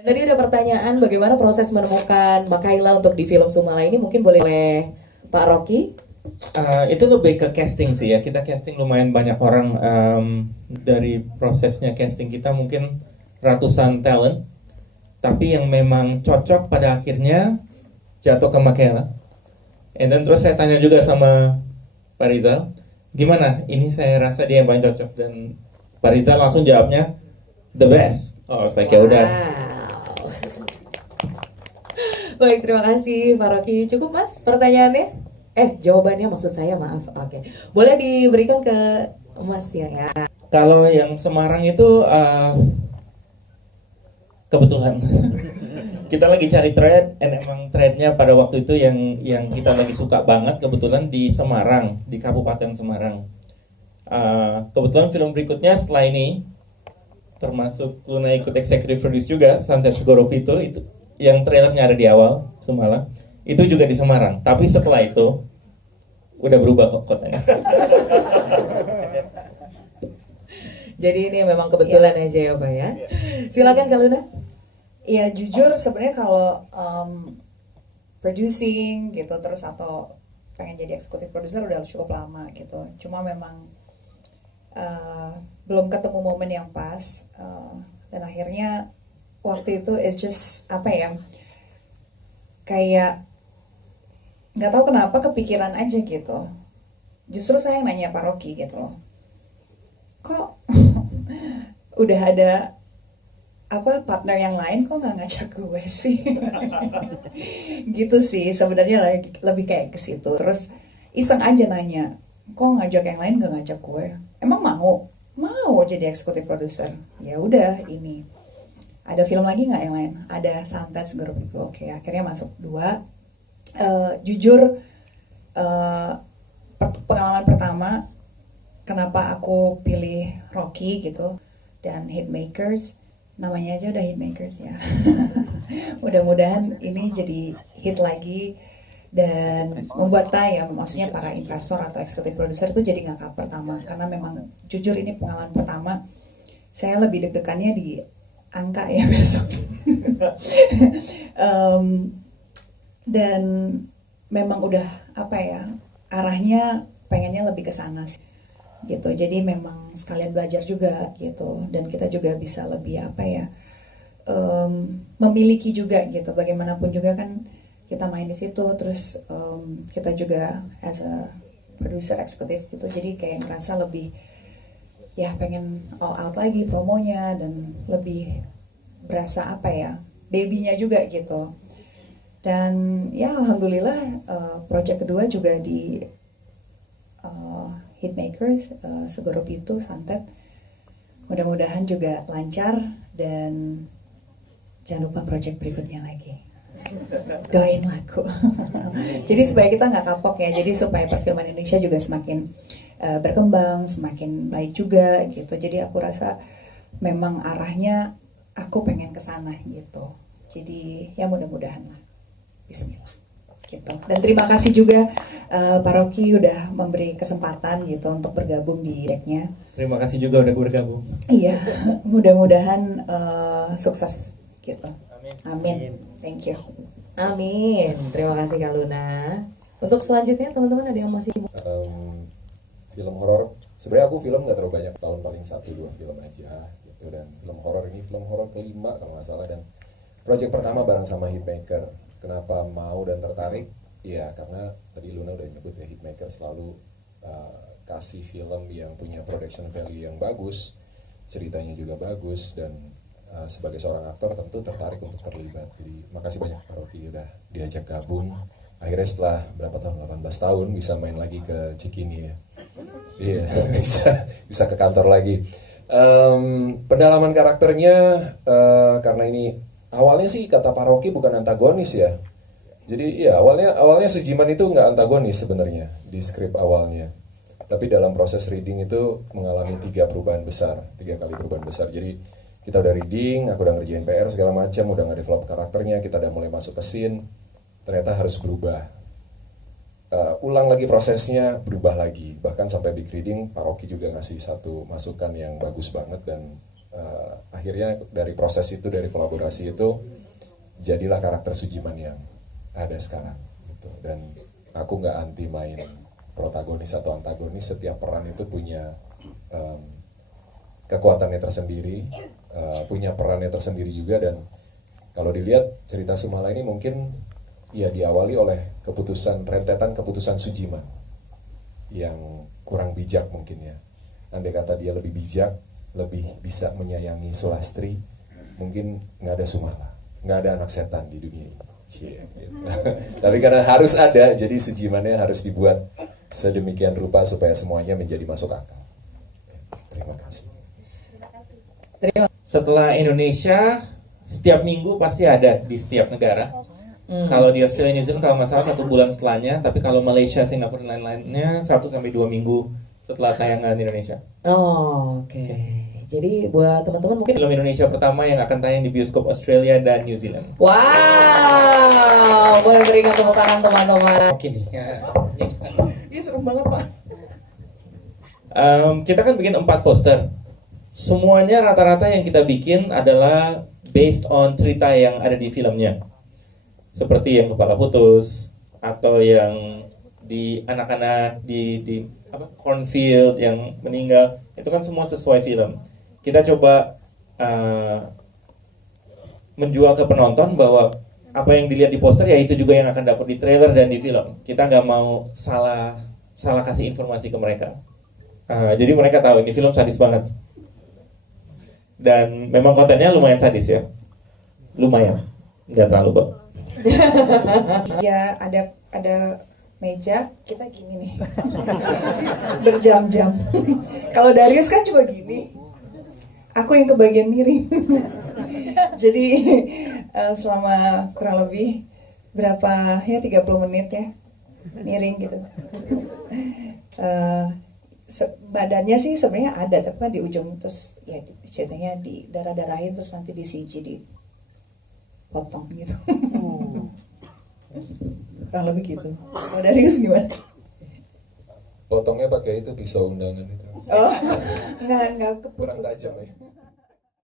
Dan tadi ada pertanyaan bagaimana proses menemukan Makaila untuk di film Sumala ini, mungkin boleh oleh Pak Rocky. Itu lebih ke casting sih ya. Kita casting lumayan banyak orang. Dari prosesnya casting kita mungkin ratusan talent, tapi yang memang cocok pada akhirnya jatuh ke Makaela. And then terus saya tanya juga sama Pak Rizal, gimana? Ini saya rasa dia yang paling cocok, dan Pak Rizal langsung jawabnya the best. Oh, saya kayak udah. Baik, terima kasih Pak Rocky. Cukup Mas pertanyaannya? Jawabannya maksud saya, maaf. Oke. Boleh diberikan ke Mas ya. Kalau yang Semarang itu kebetulan kita lagi cari thread, dan emang threadnya pada waktu itu yang kita lagi suka banget kebetulan di Semarang, di Kabupaten Semarang. Kebetulan film berikutnya setelah ini, termasuk Luna ikut executive produce juga, Santet Segoropito, itu yang trailernya ada di awal Sumala, itu juga di Semarang. Tapi setelah itu udah berubah kok kotanya. Jadi ini memang kebetulan aja ya Pak ya. Silakan Kak Luna. Ya jujur sebenarnya kalau producing gitu terus atau pengen jadi eksekutif produser udah cukup lama gitu. Cuma memang belum ketemu momen yang pas dan akhirnya waktu itu it's just kayak nggak tahu kenapa kepikiran aja gitu. Justru saya yang nanya Pak Rocky gitu loh, kok udah ada partner yang lain kok nggak ngajak gue sih. Gitu sih sebenarnya, lebih kayak ke situ. Terus iseng aja nanya, kok ngajak yang lain nggak ngajak gue, emang mau jadi eksekutif produser? Ya udah, ini ada film lagi nggak yang lain? Ada Santet Segoropito. Oke, akhirnya masuk 2. Jujur pengalaman pertama kenapa aku pilih Rocky gitu dan Hitmakers, namanya aja udah Hitmakers ya. Mudah-mudahan ini jadi hit lagi dan membuat saya, maksudnya para investor atau eksekutif produser itu jadi ngakak pertama, karena memang jujur ini pengalaman pertama. Saya lebih deg-degannya di angka ya besok. Dan memang udah arahnya pengennya lebih ke sana sih gitu. Jadi memang sekalian belajar juga gitu, dan kita juga bisa lebih memiliki juga gitu. Bagaimanapun juga kan kita main di situ, terus kita juga as a producer eksekutif gitu. Jadi kayak ngerasa lebih pengen all out lagi promonya, dan lebih berasa babynya juga gitu. Dan ya alhamdulillah project kedua juga di Hitmakers, Segoropito, Santet. Mudah-mudahan juga lancar, dan jangan lupa project berikutnya lagi. Doain aku. Jadi supaya kita nggak kapok ya. Jadi supaya perfilman Indonesia juga semakin berkembang, semakin baik juga gitu. Jadi aku rasa memang arahnya aku pengen ke sana gitu. Jadi ya mudah-mudahan lah. Bismillah gitu. Dan terima kasih juga Pak Rocky udah memberi kesempatan gitu untuk bergabung di decknya. Terima kasih juga udah bergabung. Iya, mudah-mudahan sukses gitu. Amin. Thank you. Amin. Terima kasih Kak Luna. Untuk selanjutnya teman-teman ada yang masih film horor. Sebenarnya aku film nggak terlalu banyak, tahun paling 1-2 film aja gitu. Dan film horor ini film horor kelima kalau nggak salah, dan project pertama bareng sama Hitmaker. Kenapa mau dan tertarik? Ya karena tadi Luna udah nyebut ya, Hitmaker selalu kasih film yang punya production value yang bagus, ceritanya juga bagus, dan sebagai seorang aktor tentu tertarik untuk terlibat. Jadi makasih banyak Pak Rocky udah diajak gabung. Akhirnya setelah berapa tahun, 18 tahun bisa main lagi ke Cikini ya. Iya, bisa ke kantor lagi. Pendalaman karakternya karena ini awalnya sih kata Pak Rocky bukan antagonis ya. Jadi ya awalnya Sujiman itu nggak antagonis sebenarnya di skrip awalnya. Tapi dalam proses reading itu mengalami 3 kali perubahan besar. Jadi kita udah reading, aku udah ngerjain PR segala macam, udah nge-develop karakternya, kita udah mulai masuk ke scene, ternyata harus berubah. Ulang lagi prosesnya, berubah lagi. Bahkan sampai big reading, Pak Rocky juga ngasih satu masukan yang bagus banget, dan akhirnya dari proses itu, dari kolaborasi itu jadilah karakter Sujiman yang ada sekarang gitu. Dan aku nggak anti main protagonis atau antagonis, setiap peran itu punya kekuatannya tersendiri, punya perannya tersendiri juga. Dan kalau dilihat cerita Sumala ini mungkin ya diawali oleh rentetan keputusan Sujiman yang kurang bijak mungkin ya. Andai kata dia lebih bijak, lebih bisa menyayangi Sulastri, mungkin nggak ada Sumala, nggak ada anak setan di dunia ini. Cie, gitu. Tapi karena harus ada, jadi Sujimannya harus dibuat sedemikian rupa supaya semuanya menjadi masuk akal. Terima kasih. Setelah Indonesia, setiap minggu pasti ada di setiap negara. Kalau di Australia, New Zealand kalau nggak salah 1 bulan setelahnya, tapi kalau Malaysia, Singapura dan lain-lainnya 1 sampai 2 minggu setelah tayangan di Indonesia. Oh, oke. Jadi buat teman-teman mungkin Film Indonesia pertama yang akan tayang di bioskop Australia dan New Zealand. wow, boleh berikan tepuk tangan teman-teman. Oke nih. Iya seru banget Pak. Kita kan bikin 4 poster. Semuanya rata-rata yang kita bikin adalah based on cerita yang ada di filmnya. Seperti yang kepala putus, atau yang di anak-anak di cornfield yang meninggal, itu kan semua sesuai film. Kita coba menjual ke penonton bahwa apa yang dilihat di poster ya itu juga yang akan dapat di trailer dan di film. Kita nggak mau salah kasih informasi ke mereka. Jadi mereka tahu ini film sadis banget. Dan memang kontennya lumayan sadis ya. Lumayan. Nggak terlalu kok. Ya ada meja kita gini nih berjam-jam. Kalau Darius kan cuma gini, aku yang kebagian miring. Jadi selama kurang lebih berapa ya 30 menit ya miring gitu. Badannya sih sebenarnya ada, tapi kan di ujung terus ya ceritanya di darah-darahin terus nanti di CG dipotong gitu. Kurang lebih gitu. Kalau Darius gimana? Potongnya pakai itu pisau undangan itu. Oh, nggak keputus. Kurang tajam ya.